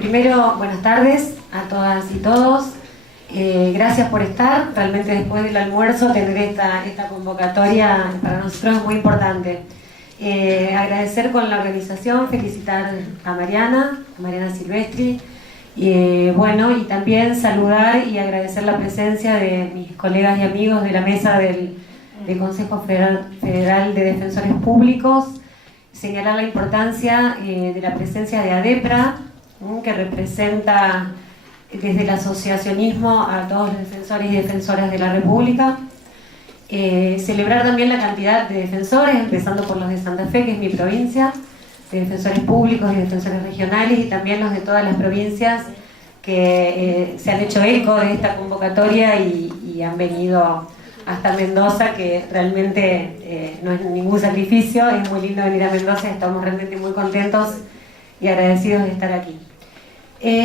primero, buenas tardes a todas y todos. Gracias por estar. Realmente después del almuerzo tener esta convocatoria para nosotros es muy importante. Agradecer con la organización, felicitar a Mariana Silvestri. Bueno, y también saludar y agradecer la presencia de mis colegas y amigos de la mesa del Consejo Federal de Defensores Públicos. Señalar la importancia de la presencia de ADEPRA, que representa desde el asociacionismo a todos los defensores y defensoras de la República. Celebrar también la cantidad de defensores, empezando por los de Santa Fe, que es mi provincia, de defensores públicos y defensores regionales, y también los de todas las provincias que se han hecho eco de esta convocatoria y han venido hasta Mendoza, que realmente no es ningún sacrificio. Es muy lindo venir a Mendoza, estamos realmente muy contentos y agradecidos de estar aquí.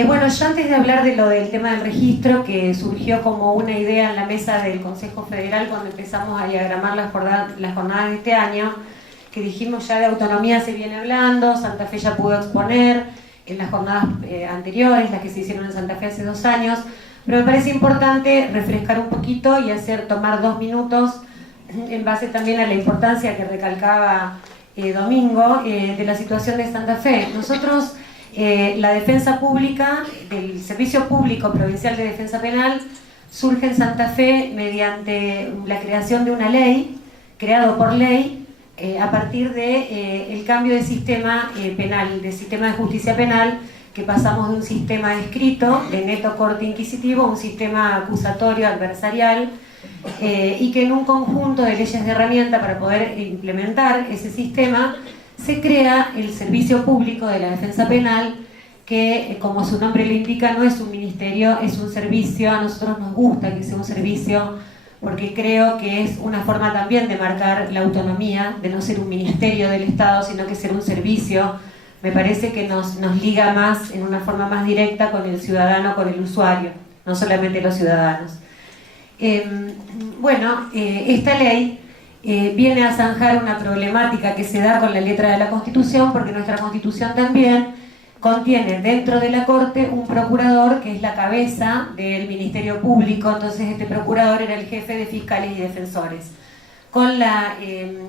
Bueno, yo antes de hablar de lo del tema del registro, que surgió como una idea en la mesa del Consejo Federal cuando empezamos a diagramar las jornadas de este año, que dijimos ya de autonomía se viene hablando, Santa Fe ya pudo exponer en las jornadas anteriores, las que se hicieron en Santa Fe hace 2 años, pero me parece importante refrescar un poquito y tomar 2 minutos en base también a la importancia que recalcaba Domingo de la situación de Santa Fe. Nosotros, la defensa pública del Servicio Público Provincial de Defensa Penal surge en Santa Fe mediante la creación de una ley, creado por ley, a partir de el cambio de sistema penal, de sistema de justicia penal, que pasamos de un sistema escrito, de neto corte inquisitivo, a un sistema acusatorio adversarial, y que en un conjunto de leyes de herramienta para poder implementar ese sistema se crea el Servicio Público de la Defensa Penal, que como su nombre lo indica no es un ministerio, es un servicio. A nosotros nos gusta que sea un servicio porque creo que es una forma también de marcar la autonomía, de no ser un ministerio del Estado, sino que ser un servicio. Me parece que nos liga más, en una forma más directa, con el ciudadano, con el usuario, no solamente los ciudadanos. Bueno, esta ley viene a zanjar una problemática que se da con la letra de la Constitución, porque nuestra Constitución también contiene dentro de la Corte un procurador que es la cabeza del Ministerio Público. Entonces este procurador era el jefe de fiscales y defensores. Con la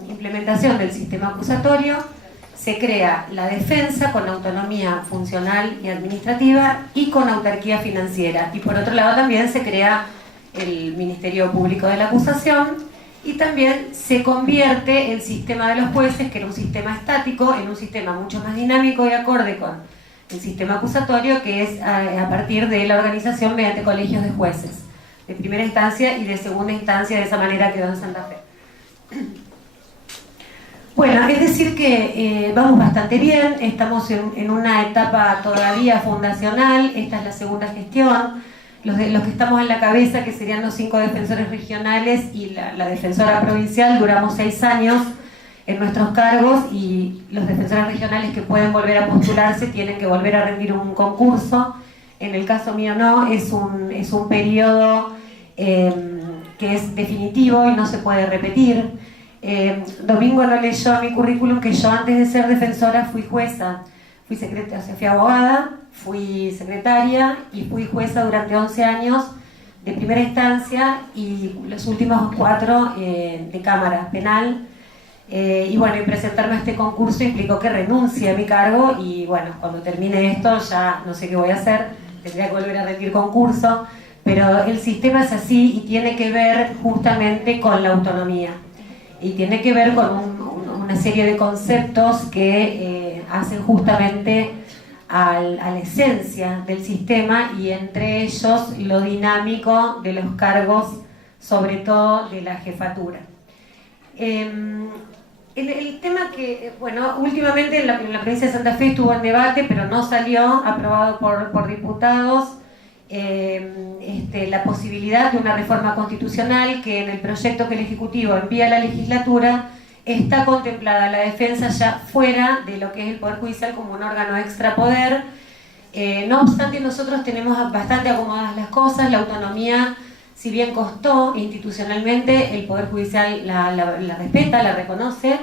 implementación del sistema acusatorio se crea la defensa con autonomía funcional y administrativa y con autarquía financiera. Y por otro lado también se crea el Ministerio Público de la Acusación, y también se convierte el sistema de los jueces, que era un sistema estático, en un sistema mucho más dinámico y acorde con el sistema acusatorio, que es a partir de la organización mediante colegios de jueces, de primera instancia y de segunda instancia. De esa manera quedó en Santa Fe. Bueno, es decir que vamos bastante bien, estamos en una etapa todavía fundacional. Esta es la segunda gestión. Los que estamos en la cabeza, que serían los 5 defensores regionales y la defensora provincial, duramos 6 años en nuestros cargos, y los defensores regionales que pueden volver a postularse tienen que volver a rendir un concurso. En el caso mío no, es un periodo que es definitivo y no se puede repetir. Domingo no leyó mi currículum, que yo antes de ser defensora fui jueza, fui abogada, fui secretaria y fui jueza durante 11 años de primera instancia y los últimos 4 de Cámara Penal. Y bueno, presentarme a este concurso implicó que renuncie a mi cargo, y bueno, cuando termine esto ya no sé qué voy a hacer, tendría que volver a rendir concurso, pero el sistema es así y tiene que ver justamente con la autonomía y tiene que ver con una serie de conceptos que hacen justamente a la esencia del sistema, y entre ellos lo dinámico de los cargos, sobre todo de la jefatura. El tema que, bueno, últimamente en la provincia de Santa Fe estuvo en debate, pero no salió aprobado por diputados, la posibilidad de una reforma constitucional, que en el proyecto que el Ejecutivo envía a la legislatura está contemplada la defensa ya fuera de lo que es el Poder Judicial como un órgano extrapoder. No obstante, nosotros tenemos bastante acomodadas las cosas. La autonomía, si bien costó institucionalmente, el Poder Judicial la respeta, la reconoce.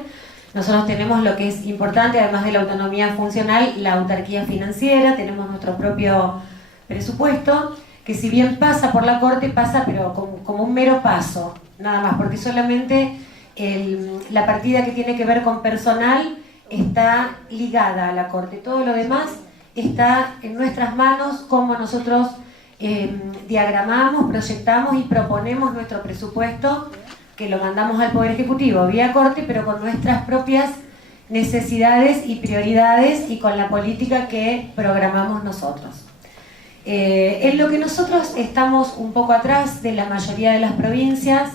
Nosotros tenemos lo que es importante, además de la autonomía funcional, la autarquía financiera, tenemos nuestro propio presupuesto, que si bien pasa por la Corte, pasa pero como un mero paso, nada más, porque solamente la partida que tiene que ver con personal está ligada a la Corte. Todo lo demás está en nuestras manos, como nosotros diagramamos, proyectamos y proponemos nuestro presupuesto, que lo mandamos al Poder Ejecutivo vía Corte, pero con nuestras propias necesidades y prioridades y con la política que programamos nosotros. En lo que nosotros estamos un poco atrás de la mayoría de las provincias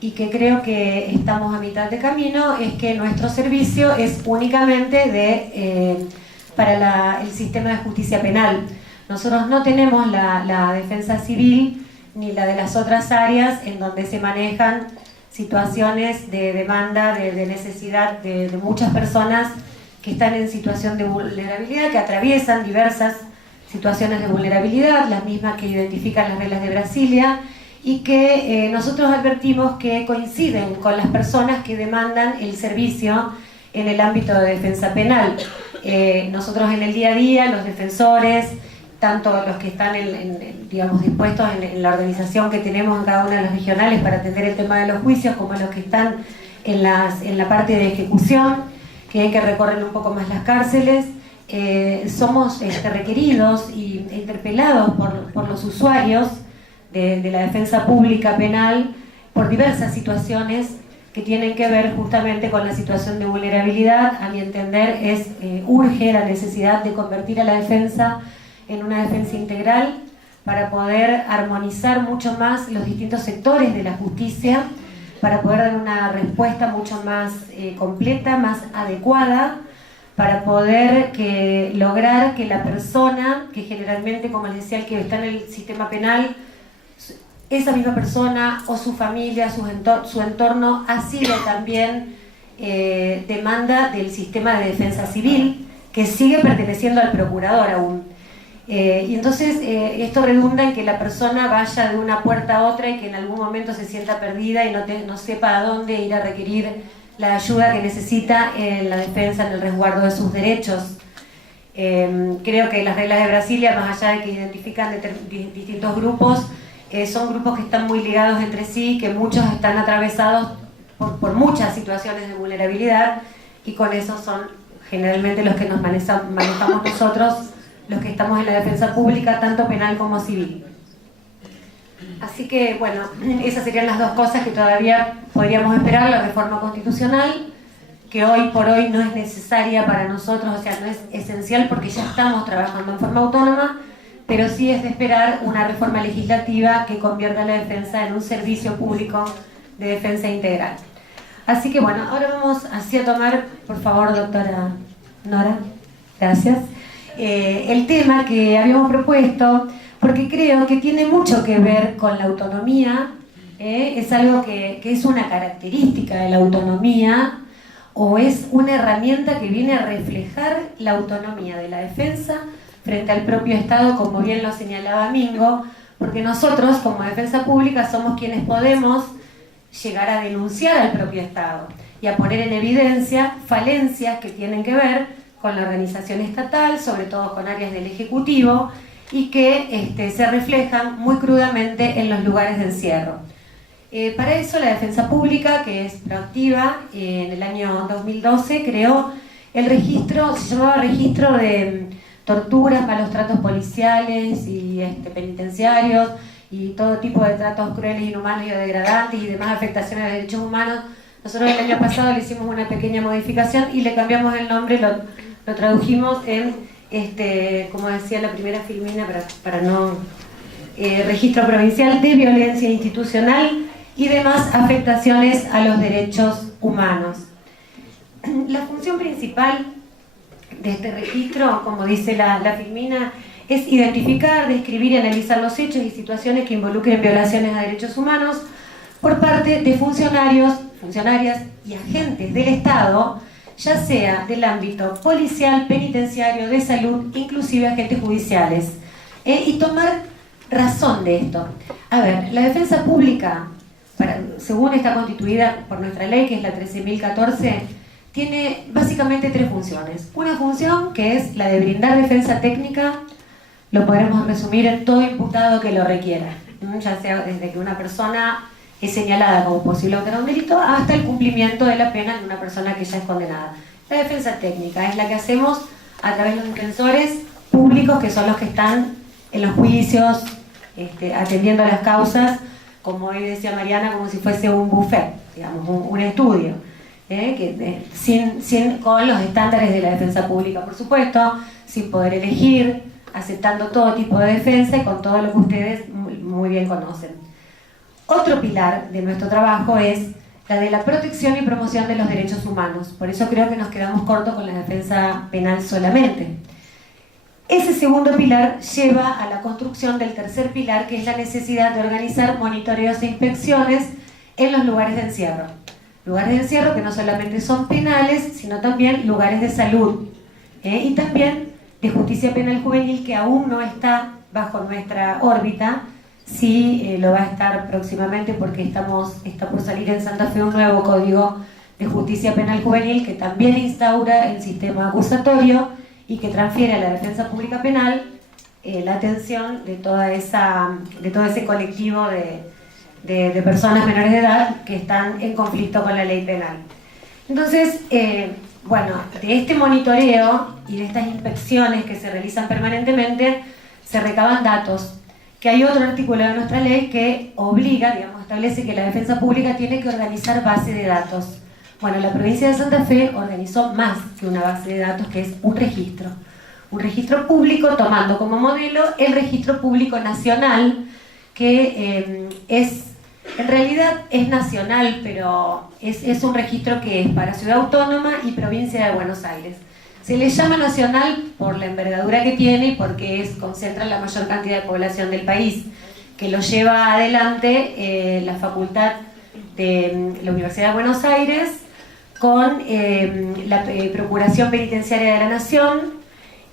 y que creo que estamos a mitad de camino, es que nuestro servicio es únicamente para el sistema de justicia penal. Nosotros no tenemos la defensa civil ni la de las otras áreas en donde se manejan situaciones de demanda, de necesidad de muchas personas que están en situación de vulnerabilidad, que atraviesan diversas situaciones de vulnerabilidad, las mismas que identifican las reglas de Brasilia, y que nosotros advertimos que coinciden con las personas que demandan el servicio en el ámbito de defensa penal. Nosotros en el día a día, los defensores, tanto los que están digamos, dispuestos en la organización que tenemos en cada una de las regionales para atender el tema de los juicios, como los que están en la parte de ejecución, que hay que recorrer un poco más las cárceles, somos requeridos e interpelados por los usuarios de la defensa pública penal por diversas situaciones que tienen que ver justamente con la situación de vulnerabilidad. A mi entender urge la necesidad de convertir a la defensa en una defensa integral para poder armonizar mucho más los distintos sectores de la justicia, para poder dar una respuesta mucho más completa, más adecuada, para poder lograr que la persona, que generalmente, como les decía, el que está en el sistema penal, esa misma persona o su familia, su entorno, ha sido también demanda del sistema de defensa civil, que sigue perteneciendo al procurador aún. Y entonces esto redunda en que la persona vaya de una puerta a otra y que en algún momento se sienta perdida y no sepa a dónde ir a requerir la ayuda que necesita en la defensa, en el resguardo de sus derechos. Creo que las reglas de Brasilia, más allá de que identifican distintos grupos, son grupos que están muy ligados entre sí, que muchos están atravesados por muchas situaciones de vulnerabilidad, y con eso son generalmente los que nos manejamos nosotros, los que estamos en la defensa pública, tanto penal como civil. Así que, bueno, esas serían las dos cosas que todavía podríamos esperar. La reforma constitucional, que hoy por hoy no es necesaria para nosotros, o sea, no es esencial porque ya estamos trabajando en forma autónoma, pero sí es de esperar una reforma legislativa que convierta la defensa en un servicio público de defensa integral. Así que, bueno, ahora vamos así a tomar, por favor, doctora Nora, gracias, el tema que habíamos propuesto, porque creo que tiene mucho que ver con la autonomía. Es algo que es una característica de la autonomía, o es una herramienta que viene a reflejar la autonomía de la defensa frente al propio Estado, como bien lo señalaba Mingo, porque nosotros como defensa pública somos quienes podemos llegar a denunciar al propio Estado y a poner en evidencia falencias que tienen que ver con la organización estatal, sobre todo con áreas del Ejecutivo, y que se reflejan muy crudamente en los lugares de encierro. Para eso la defensa pública, que es proactiva, en el año 2012 creó el registro, se llamaba Registro de Torturas, Malos Tratos Policiales y penitenciarios, y todo tipo de tratos crueles, inhumanos y degradantes y demás afectaciones a derechos humanos. Nosotros el año pasado le hicimos una pequeña modificación y le cambiamos el nombre, lo tradujimos en, como decía la primera filmina, para no... Registro Provincial de Violencia Institucional y demás afectaciones a los derechos humanos. La función principal de este registro, como dice la filmina, es identificar, describir y analizar los hechos y situaciones que involucren violaciones a derechos humanos por parte de funcionarios, funcionarias y agentes del Estado, ya sea del ámbito policial, penitenciario, de salud, inclusive agentes judiciales, y tomar razón de esto. A ver, la defensa pública, según está constituida por nuestra ley, que es la 13.014, tiene básicamente tres funciones. Una función que es la de brindar defensa técnica, lo podremos resumir en todo imputado que lo requiera, ya sea desde que una persona es señalada como posible autor de un delito hasta el cumplimiento de la pena de una persona que ya es condenada. La defensa técnica es la que hacemos a través de los defensores públicos, que son los que están en los juicios, atendiendo las causas, como hoy decía Mariana, como si fuese un buffet, digamos, un estudio, con los estándares de la defensa pública, por supuesto, sin poder elegir, aceptando todo tipo de defensa y con todo lo que ustedes muy bien conocen. Otro pilar de nuestro trabajo es la de la protección y promoción de los derechos humanos. Por eso creo que nos quedamos cortos con la defensa penal solamente. Ese segundo pilar lleva a la construcción del tercer pilar, que es la necesidad de organizar monitoreos e inspecciones en los lugares de encierro. Lugares de encierro que no solamente son penales, sino también lugares de salud, y también de justicia penal juvenil, que aún no está bajo nuestra órbita. Sí, lo va a estar próximamente, porque está por salir en Santa Fe un nuevo código de justicia penal juvenil que también instaura el sistema acusatorio y que transfiere a la defensa pública penal la atención de todo ese colectivo de personas menores de edad que están en conflicto con la ley penal. Entonces, bueno, de este monitoreo y de estas inspecciones que se realizan permanentemente se recaban datos, que hay otro artículo de nuestra ley que obliga, digamos, establece que la defensa pública tiene que organizar base de datos. Bueno, la provincia de Santa Fe organizó más que una base de datos, que es un registro público, tomando como modelo el registro público nacional, que en realidad es nacional, pero es un registro que es para Ciudad Autónoma y Provincia de Buenos Aires. Se le llama nacional por la envergadura que tiene y porque concentra la mayor cantidad de población del país, que lo lleva adelante la facultad de la Universidad de Buenos Aires con la Procuración Penitenciaria de la Nación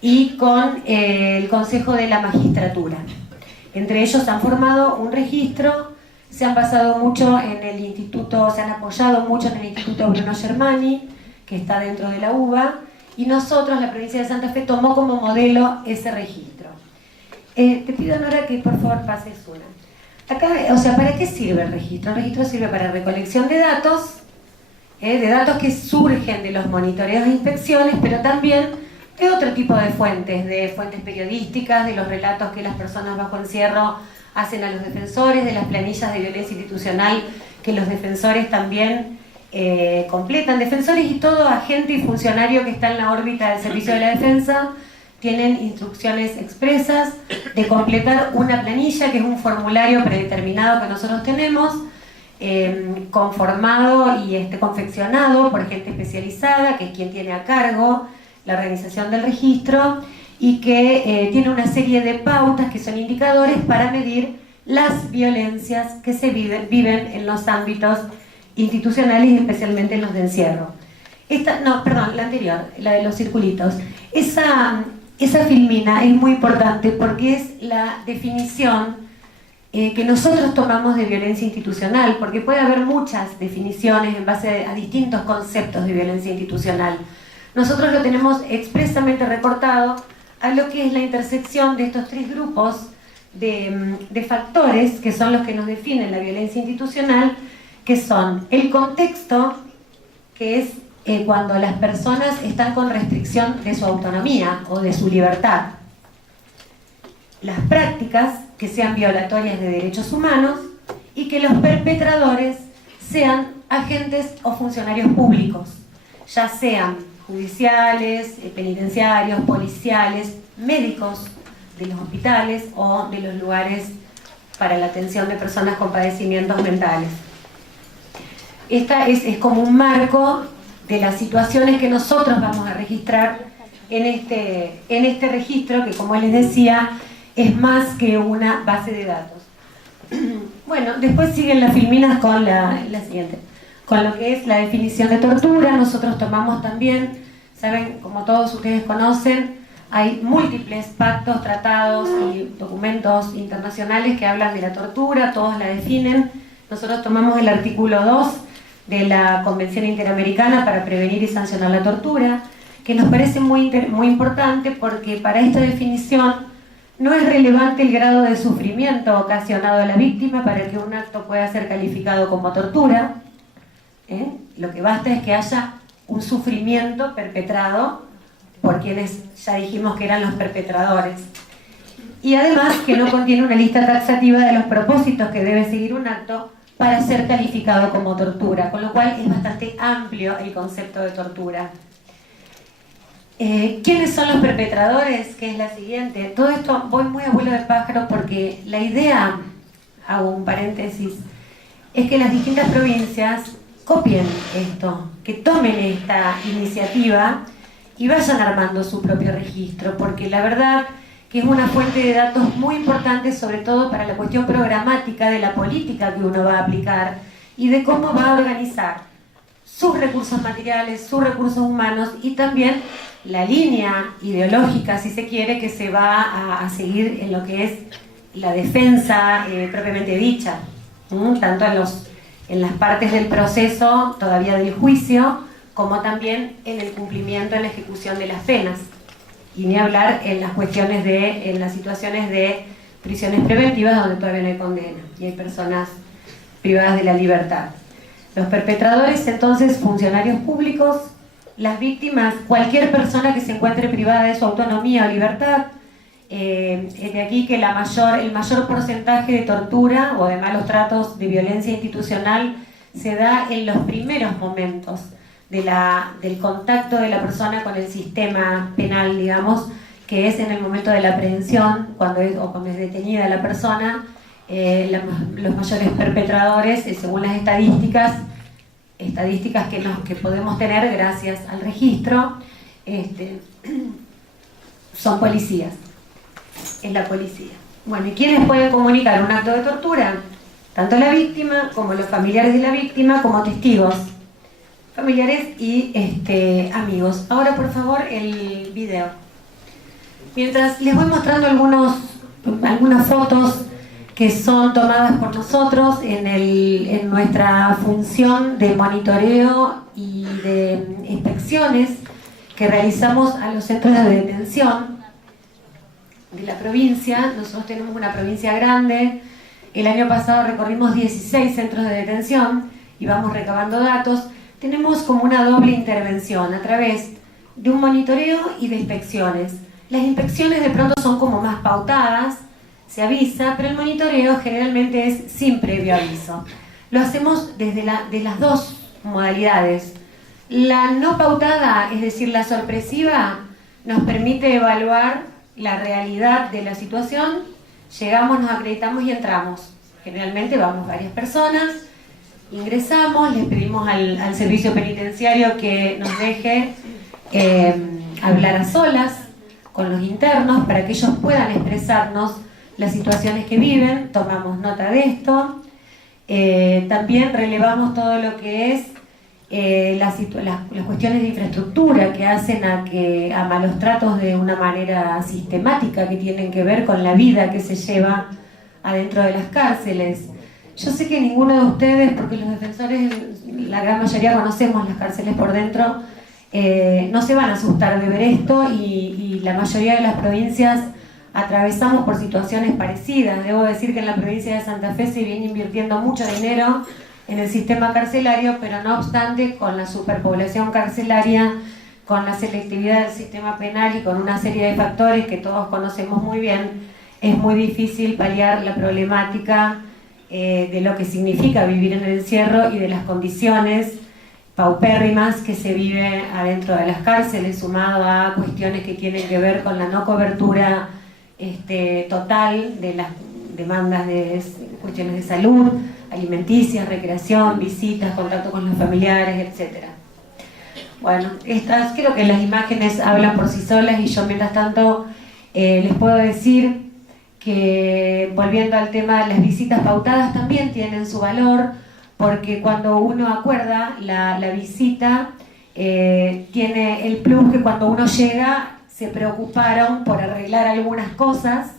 y con el Consejo de la Magistratura. Entre ellos han formado un registro, se han basado mucho en el instituto, se han apoyado mucho en el Instituto Bruno Germani, que está dentro de la UBA, y nosotros, la provincia de Santa Fe, tomó como modelo ese registro. Te pido, Nora, que por favor pases una. Acá, o sea, ¿para qué sirve el registro? El registro sirve para recolección de datos que surgen de los monitoreos e inspecciones, pero también de otro tipo de fuentes periodísticas, de los relatos que las personas bajo encierro hacen a los defensores, de las planillas de violencia institucional que los defensores también completan. Defensores y todo agente y funcionario que está en la órbita del servicio de la defensa tienen instrucciones expresas de completar una planilla, que es un formulario predeterminado que nosotros tenemos, conformado y confeccionado por gente especializada, que es quien tiene a cargo la organización del registro, y que tiene una serie de pautas que son indicadores para medir las violencias que se viven en los ámbitos institucionales y especialmente en los de encierro. La anterior, la de los circulitos. Esa filmina es muy importante porque es la definición que nosotros tomamos de violencia institucional, porque puede haber muchas definiciones en base a distintos conceptos de violencia institucional. Nosotros lo tenemos expresamente recortado a lo que es la intersección de estos tres grupos de factores que son los que nos definen la violencia institucional, que son el contexto, que es cuando las personas están con restricción de su autonomía o de su libertad; las prácticas que sean violatorias de derechos humanos; y que los perpetradores sean agentes o funcionarios públicos, ya sean judiciales, penitenciarios, policiales, médicos de los hospitales o de los lugares para la atención de personas con padecimientos mentales. Esta es como un marco de las situaciones que nosotros vamos a registrar en este registro, que, como les decía, es más que una base de datos. Bueno, después siguen las filminas con la siguiente, con lo que es la definición de tortura. Nosotros tomamos también, saben, como todos ustedes conocen, hay múltiples pactos, tratados y documentos internacionales que hablan de la tortura, todos la definen. Nosotros tomamos el artículo 2 de la Convención Interamericana para Prevenir y Sancionar la Tortura, que nos parece muy importante porque para esta definición no es relevante el grado de sufrimiento ocasionado a la víctima para que un acto pueda ser calificado como tortura. Lo que basta es que haya un sufrimiento perpetrado por quienes ya dijimos que eran los perpetradores. Y además que no contiene una lista taxativa de los propósitos que debe seguir un acto para ser calificado como tortura, con lo cual es bastante amplio el concepto de tortura. ¿Quiénes son los perpetradores? Que es la siguiente. Todo esto voy muy a vuelo de pájaro porque la idea, hago un paréntesis, es que las distintas provincias copien esto, que tomen esta iniciativa y vayan armando su propio registro, porque la verdad que es una fuente de datos muy importante, sobre todo para la cuestión programática de la política que uno va a aplicar y de cómo va a organizar sus recursos materiales, sus recursos humanos y también la línea ideológica, si se quiere, que se va a seguir en lo que es la defensa propiamente dicha, tanto en las partes del proceso, todavía del juicio, como también en el cumplimiento, en la ejecución de las penas. Y ni hablar en las cuestiones en las situaciones de prisiones preventivas donde todavía no hay condena y hay personas privadas de la libertad. Los perpetradores, entonces, funcionarios públicos, las víctimas, cualquier persona que se encuentre privada de su autonomía o libertad. Es de aquí que el mayor porcentaje de tortura o de malos tratos, de violencia institucional, se da en los primeros momentos del contacto de la persona con el sistema penal, digamos, que es en el momento de la aprehensión, cuando es detenida la persona. Los mayores perpetradores, según las estadísticas que podemos tener gracias al registro, son policías. Es la policía. Bueno, ¿y quiénes pueden comunicar un acto de tortura? Tanto la víctima, como los familiares de la víctima, como testigos, familiares y amigos. Ahora, por favor, el video. Mientras les voy mostrando algunas fotos que son tomadas por nosotros en nuestra función de monitoreo y de inspecciones que realizamos a los centros de detención de la provincia. Nosotros tenemos una provincia grande. El año pasado recorrimos 16 centros de detención y vamos recabando datos. Tenemos como una doble intervención a través de un monitoreo y de inspecciones. Las inspecciones de pronto son como más pautadas, se avisa, pero el monitoreo generalmente es sin previo aviso. Lo hacemos de las dos modalidades. La no pautada, es decir, la sorpresiva, nos permite evaluar la realidad de la situación. Llegamos, nos acreditamos y entramos. Generalmente vamos varias personas, ingresamos, les pedimos al servicio penitenciario que nos deje hablar a solas con los internos para que ellos puedan expresarnos las situaciones que viven. Tomamos nota de esto. También relevamos todo lo que es las cuestiones de infraestructura que hacen a malos tratos de una manera sistemática, que tienen que ver con la vida que se lleva adentro de las cárceles. Yo sé que ninguno de ustedes, porque los defensores, la gran mayoría conocemos las cárceles por dentro, no se van a asustar de ver esto y la mayoría de las provincias atravesamos por situaciones parecidas. Debo decir que en la provincia de Santa Fe se viene invirtiendo mucho dinero en el sistema carcelario, pero no obstante, con la superpoblación carcelaria, con la selectividad del sistema penal y con una serie de factores que todos conocemos muy bien, es muy difícil paliar la problemática de lo que significa vivir en el encierro y de las condiciones paupérrimas que se vive adentro de las cárceles, sumado a cuestiones que tienen que ver con la no cobertura total de las demandas de cuestiones de salud, alimenticias, recreación, visitas, contacto con los familiares, etc. Bueno, creo que las imágenes hablan por sí solas y yo mientras tanto les puedo decir que, volviendo al tema, las visitas pautadas también tienen su valor, porque cuando uno acuerda la visita, tiene el plus que cuando uno llega se preocuparon por arreglar algunas cosas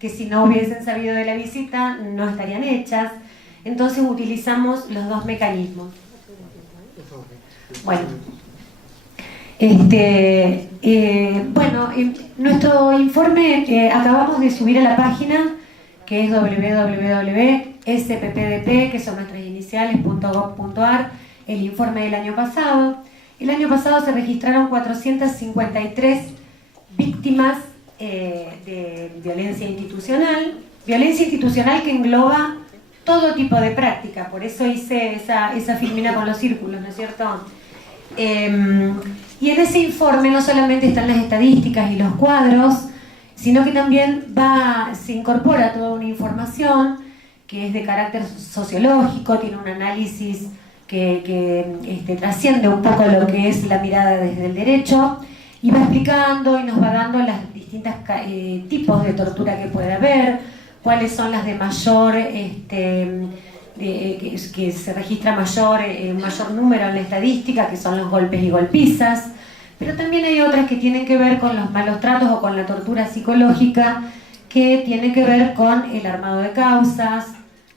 que si no hubiesen sabido de la visita no estarían hechas. Entonces utilizamos los dos mecanismos. Bueno, nuestro informe acabamos de subir a la página, que es www.sppdp, que son nuestras iniciales, .gov.ar, el informe del año pasado. El año pasado se registraron 453 víctimas de violencia institucional que engloba todo tipo de práctica, por eso hice esa filmina con los círculos, ¿no es cierto? Y en ese informe no solamente están las estadísticas y los cuadros, sino que también se incorpora toda una información que es de carácter sociológico, tiene un análisis que trasciende un poco lo que es la mirada desde el derecho, y va explicando y nos va dando los distintos tipos de tortura que puede haber, cuáles son las de mayor, que se registra mayor número en la estadística, que son los golpes y golpizas, pero también hay otras que tienen que ver con los malos tratos o con la tortura psicológica, que tiene que ver con el armado de causas,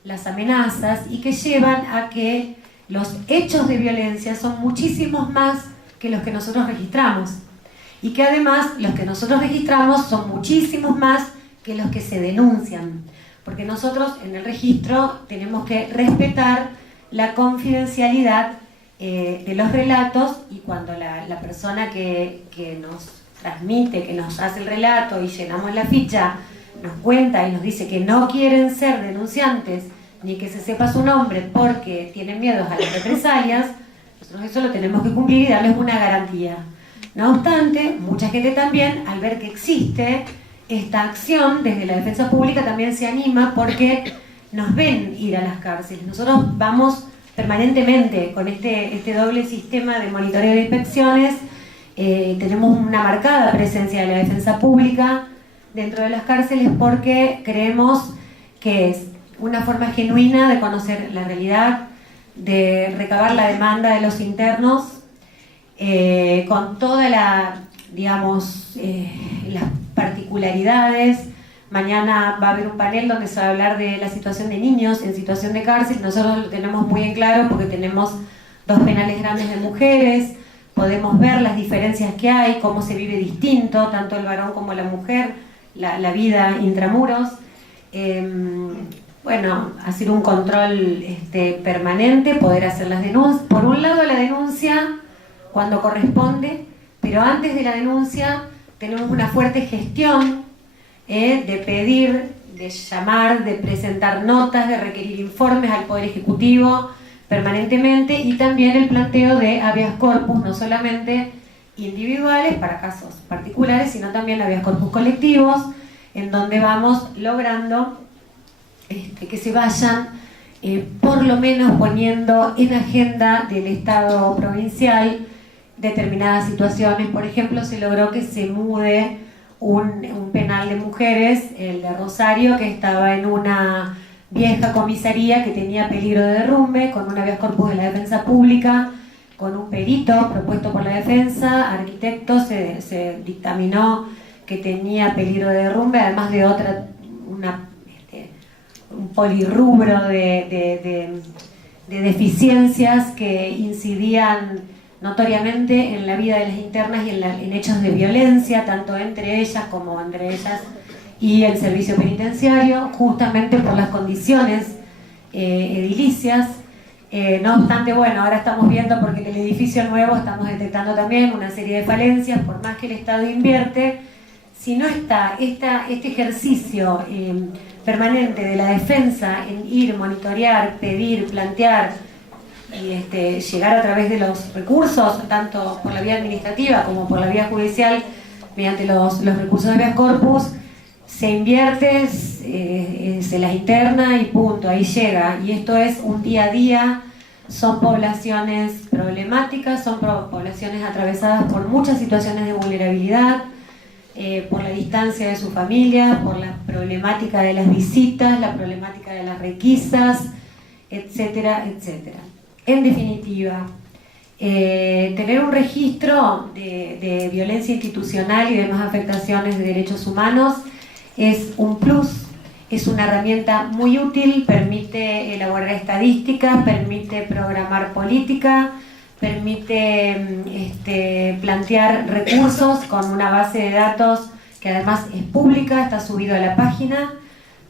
las amenazas, y que llevan a que los hechos de violencia son muchísimos más que los que nosotros registramos, y que además los que nosotros registramos son muchísimos más que los que se denuncian, porque nosotros en el registro tenemos que respetar la confidencialidad de los relatos, y cuando la persona que nos transmite, que nos hace el relato y llenamos la ficha, nos cuenta y nos dice que no quieren ser denunciantes ni que se sepa su nombre porque tienen miedo a las represalias, nosotros eso lo tenemos que cumplir y darles una garantía. No obstante, mucha gente también, al ver que existe esta acción desde la defensa pública, también se anima porque nos ven ir a las cárceles. Nosotros vamos permanentemente con este doble sistema de monitoreo de inspecciones. Tenemos una marcada presencia de la defensa pública dentro de las cárceles porque creemos que es una forma genuina de conocer la realidad, de recabar la demanda de los internos, con toda las particularidades. Mañana va a haber un panel donde se va a hablar de la situación de niños en situación de cárcel. Nosotros lo tenemos muy en claro porque tenemos 2 penales grandes de mujeres, podemos ver las diferencias que hay, cómo se vive distinto, tanto el varón como la mujer, la vida intramuros. Hacer un control permanente, poder hacer las denuncias. Por un lado la denuncia cuando corresponde, pero antes de la denuncia tenemos una fuerte gestión de pedir, de llamar, de presentar notas, de requerir informes al Poder Ejecutivo permanentemente, y también el planteo de habeas corpus, no solamente individuales para casos particulares, sino también habeas corpus colectivos, en donde vamos logrando que se vayan por lo menos poniendo en agenda del Estado provincial determinadas situaciones. Por ejemplo, se logró que se mude un penal de mujeres, el de Rosario, que estaba en una vieja comisaría que tenía peligro de derrumbe, con un habeas corpus de la defensa pública, con un perito propuesto por la defensa, arquitecto, se dictaminó que tenía peligro de derrumbe, además de un polirrubro de deficiencias que incidían notoriamente en la vida de las internas y en hechos de violencia, tanto entre ellas como entre ellas y el servicio penitenciario, justamente por las condiciones edilicias. No obstante, ahora estamos viendo, porque en el edificio nuevo estamos detectando también una serie de falencias, por más que el Estado invierte, si no está este ejercicio permanente de la defensa en ir, monitorear, pedir, plantear y llegar a través de los recursos, tanto por la vía administrativa como por la vía judicial, mediante los recursos de habeas corpus, se invierte, se las interna y punto, ahí llega. Y esto es un día a día, son poblaciones problemáticas, son poblaciones atravesadas por muchas situaciones de vulnerabilidad, por la distancia de su familia, por la problemática de las visitas, la problemática de las requisas, etcétera, etcétera. En definitiva, tener un registro de violencia institucional y demás afectaciones de derechos humanos es un plus, es una herramienta muy útil, permite elaborar estadísticas, permite programar política, permite plantear recursos con una base de datos que además es pública, está subido a la página,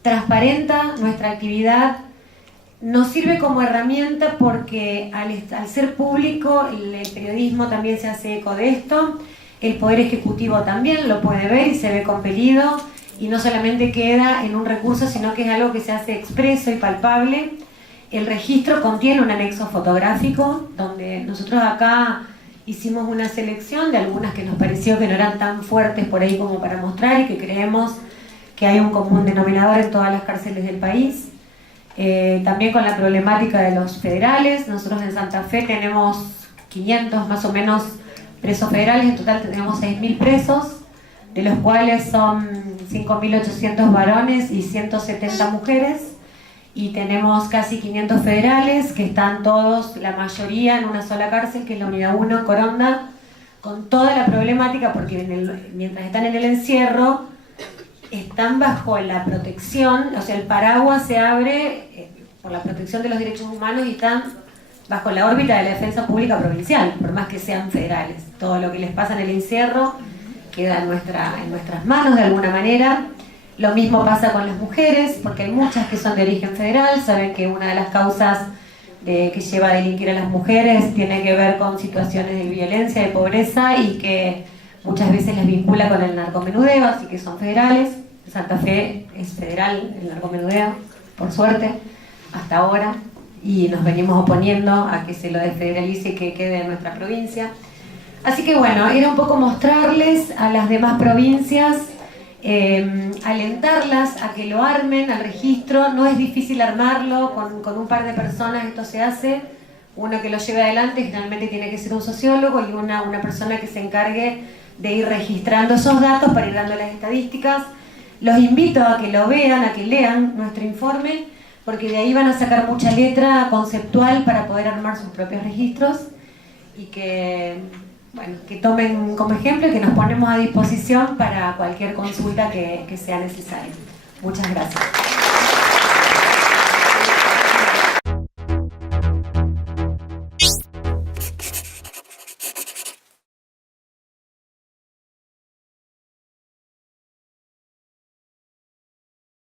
transparenta nuestra actividad, nos sirve como herramienta porque al ser público el periodismo también se hace eco de esto, el Poder Ejecutivo también lo puede ver y se ve compelido, y no solamente queda en un recurso, sino que es algo que se hace expreso y palpable. El registro contiene un anexo fotográfico, donde nosotros acá hicimos una selección de algunas que nos pareció que no eran tan fuertes por ahí como para mostrar y que creemos que hay un común denominador en todas las cárceles del país. También con la problemática de los federales, nosotros en Santa Fe tenemos 500 más o menos presos federales, en total tenemos 6.000 presos, de los cuales son 5.800 varones y 170 mujeres, y tenemos casi 500 federales que están todos, la mayoría, en una sola cárcel, que es la Unidad 1 en Coronda, con toda la problemática, porque mientras están en el encierro, están bajo la protección, o sea, el paraguas se abre por la protección de los derechos humanos y están bajo la órbita de la defensa pública provincial, por más que sean federales. Todo lo que les pasa en el encierro queda en nuestras manos de alguna manera. Lo mismo pasa con las mujeres, porque hay muchas que son de origen federal. Saben que una de las causas que lleva a delinquir a las mujeres tiene que ver con situaciones de violencia, de pobreza, y que muchas veces las vincula con el narcomenudeo, así que son federales. Santa Fe es federal el narcomenudeo, por suerte, hasta ahora, y nos venimos oponiendo a que se lo desfederalice y que quede en nuestra provincia. Así que bueno, era un poco mostrarles a las demás provincias, alentarlas a que lo armen al registro. No es difícil armarlo, con un par de personas esto se hace. Uno que lo lleve adelante generalmente tiene que ser un sociólogo y una persona que se encargue de ir registrando esos datos para ir dando las estadísticas. Los invito a que lo vean, a que lean nuestro informe, porque de ahí van a sacar mucha letra conceptual para poder armar sus propios registros, y que tomen como ejemplo y que nos ponemos a disposición para cualquier consulta que sea necesaria. Muchas gracias.